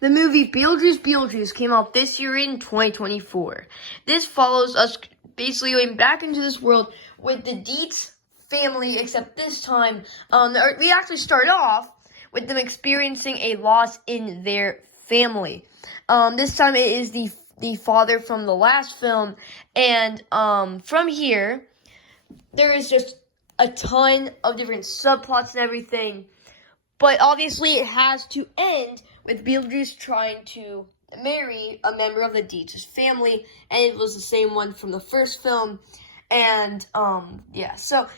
The movie BeetleJuice came out this year in 2024. This follows us basically going back into this world with the Dietz family, except this time, we actually start off with them experiencing a loss in their family. This time it is the father from the last film, and from here, there is just a ton of different subplots and everything, but obviously it has to end with BeetleJuice trying to marry a member of the Dietz family, and it was the same one from the first film, and, so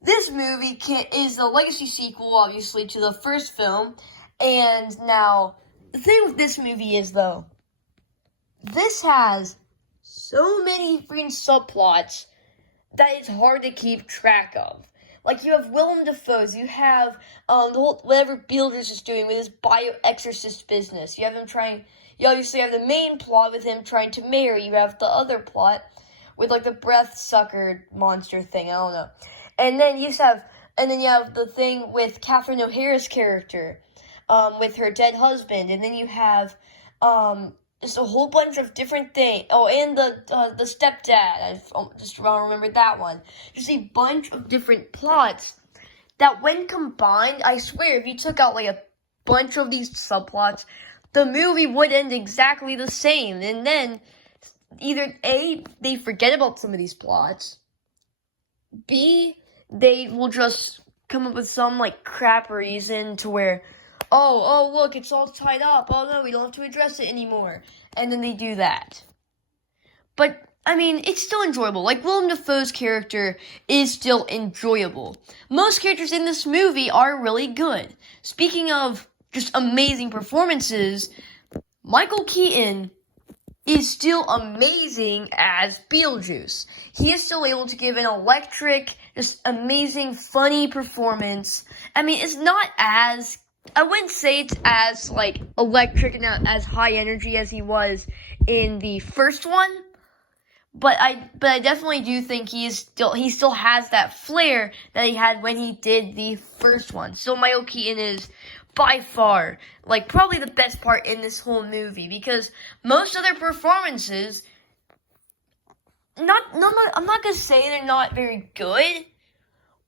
this movie is a legacy sequel, obviously, to the first film, and now, the thing with this movie is, though, this has so many freaking subplots that it's hard to keep track of. Like, you have Willem Dafoe's, you have, the whole, whatever BeetleJuice is doing with his bio-exorcist business. You obviously have the main plot with him trying to marry. You have the other plot with, like, the breath sucker monster thing, I don't know. And then you have the thing with Catherine O'Hara's character, with her dead husband. And then you have, just a whole bunch of different things. Oh, and the stepdad. I just remembered that one. Just a bunch of different plots that, when combined, I swear, if you took out, like, a bunch of these subplots, the movie would end exactly the same. And then, either A, they forget about some of these plots, B, they will just come up with some, like, crap reason to where, oh, look, it's all tied up. Oh, no, we don't have to address it anymore. And then they do that. But, I mean, it's still enjoyable. Like, Willem Dafoe's character is still enjoyable. Most characters in this movie are really good. Speaking of just amazing performances, Michael Keaton is still amazing as BeetleJuice. He is still able to give an electric, just amazing, funny performance. I mean, it's not as, I wouldn't say it's as, like, electric and as high energy as he was in the first one, but I definitely do think he still has that flair that he had when he did the first one. So Michael Keaton is by far, like, probably the best part in this whole movie, because most other performances, I'm not gonna say they're not very good,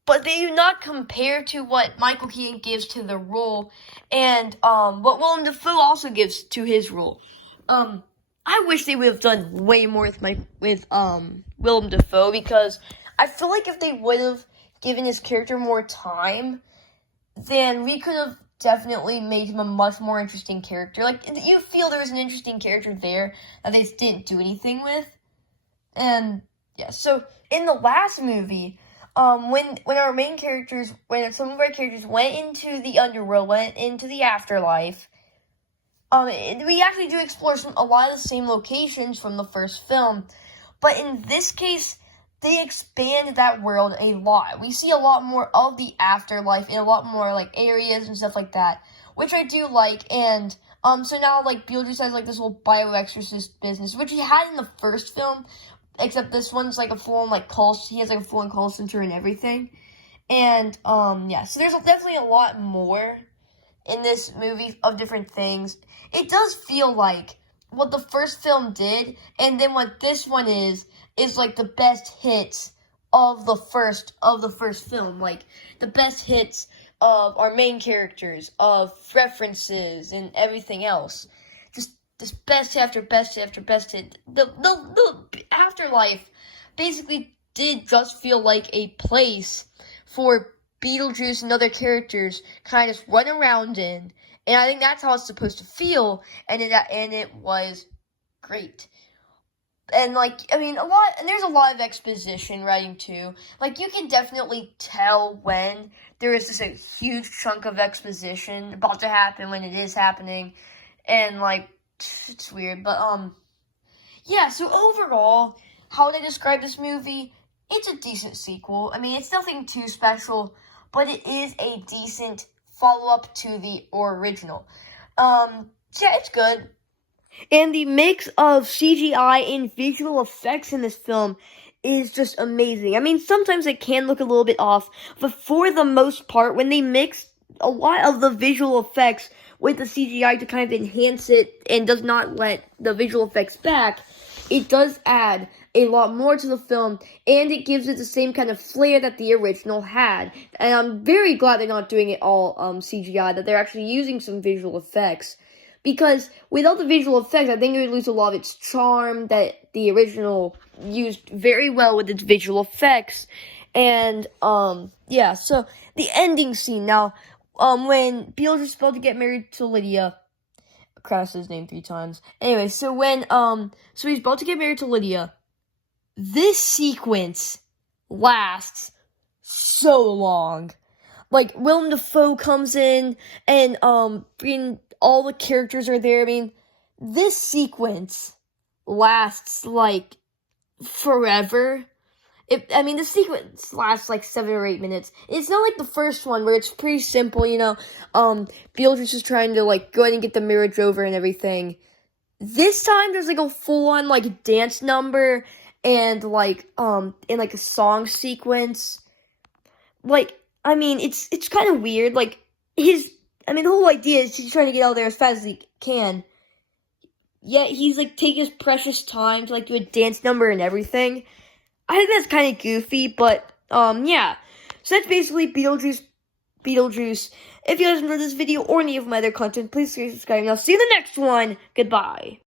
but they do not compare to what Michael Keaton gives to the role, and what Willem Dafoe also gives to his role. I wish they would have done way more with Willem Dafoe, because I feel like if they would have given his character more time, then we could have definitely made him a much more interesting character. Like, you feel there was an interesting character there that they didn't do anything with. And, yeah, so in the last movie, when some of our characters went into the underworld, went into the afterlife, we actually do explore a lot of the same locations from the first film, but in this case, they expand that world a lot. We see a lot more of the afterlife in a lot more, like, areas and stuff like that, which I do like. And so now, like, BeetleJuice has, like, this whole bio-exorcist business, which he had in the first film, except this one's, like, a full-on, like, call. He has, like, a full-on call center and everything. And so there's definitely a lot more in this movie of different things. It does feel like what the first film did, and then what this one is like the best hits of the first film, like the best hits of our main characters, of references and everything else. Just best hit after best hit after best hit. The afterlife basically did just feel like a place for BeetleJuice and other characters kind of just run around in, and I think that's how it's supposed to feel, and it was great. And, like, I mean, there's a lot of exposition writing, too. Like, you can definitely tell when there is just a huge chunk of exposition about to happen when it is happening. And, like, it's weird. But, yeah, so overall, how would I describe this movie? It's a decent sequel. I mean, it's nothing too special, but it is a decent follow-up to the original. Yeah, it's good. And the mix of CGI and visual effects in this film is just amazing. I mean, sometimes it can look a little bit off, but for the most part, when they mix a lot of the visual effects with the CGI to kind of enhance it and does not let the visual effects back, it does add a lot more to the film, and it gives it the same kind of flair that the original had. And I'm very glad they're not doing it all CGI, that they're actually using some visual effects. Because without the visual effects, I think it would lose a lot of its charm that the original used very well with its visual effects. And, yeah, so the ending scene. Now, when BeetleJuice is about to get married to Lydia, I crossed his name 3 times. Anyway, so when, so he's about to get married to Lydia, this sequence lasts so long. Like, Willem Dafoe comes in, and, all the characters are there. I mean, this sequence lasts, like, forever. The sequence lasts, like, 7 or 8 minutes. It's not like the first one, where it's pretty simple, BeetleJuice is trying to, like, go ahead and get the marriage over and everything. This time, there's, like, a full-on, like, dance number, and, like, a song sequence. Like, it's kind of weird. Like, the whole idea is he's trying to get out there as fast as he can. Yet he's, like, taking his precious time to, like, do a dance number and everything. I think that's kind of goofy, but, yeah. So that's basically BeetleJuice BeetleJuice. If you guys enjoyed this video or any of my other content, please subscribe, and I'll see you in the next one. Goodbye.